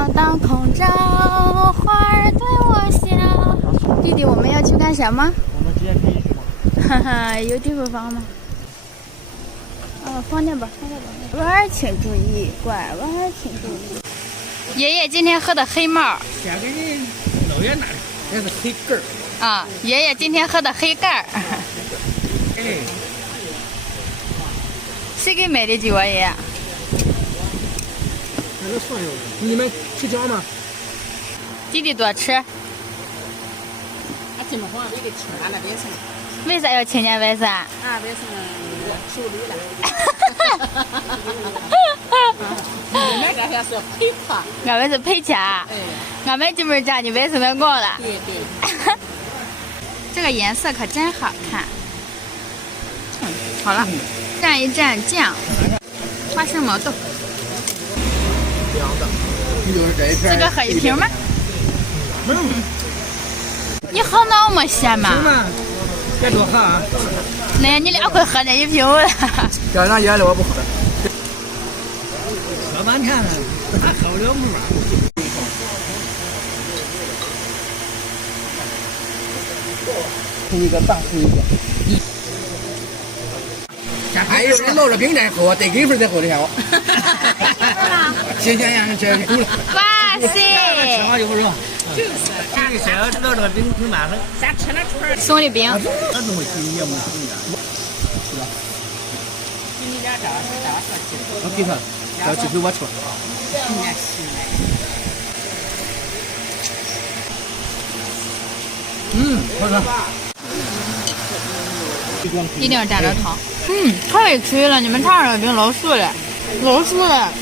想当空照，花儿对我笑。弟弟，我们要去干什么？我们直接可以去吗？哈哈，有地方放吗？放那边，放那边。娃儿请注意，乖娃儿请注意。爷爷今天喝的黑帽。先给你老远拿的，那是黑根儿。啊，爷爷今天喝的黑盖儿。哎，谁给买的酒啊，爷爷？那个蒜油，你们吃饺吗？弟弟多吃。他这么黄，你给吃完了别剩。为啥要千年外三？啊，别剩手里了。那个还是赔款。俺们是赔钱。哎，俺们这边家你外孙子光了。对对。这个颜色可真好看。好了，蘸一蘸酱，花生毛豆。凉的，你就是这一片。这个喝一瓶吗？你好那么咸吗？行吗？别多喝啊。那你2块喝那一瓶了。要拿烟了我不喝。喝半天了，哪喝不了沫。出一个半出一个。还有人烙着饼再喝，得给份再喝的下午。行，这够了。哇塞！吃好就不说。这个先要知道这个饼挺慢的。咱吃了串儿。送的饼。那怎么去也没什么呀？是吧？给你俩这儿我给他，这鸡腿我吃。好吃。一定要蘸着汤。太脆了！你们尝尝这饼老酥了，老酥了。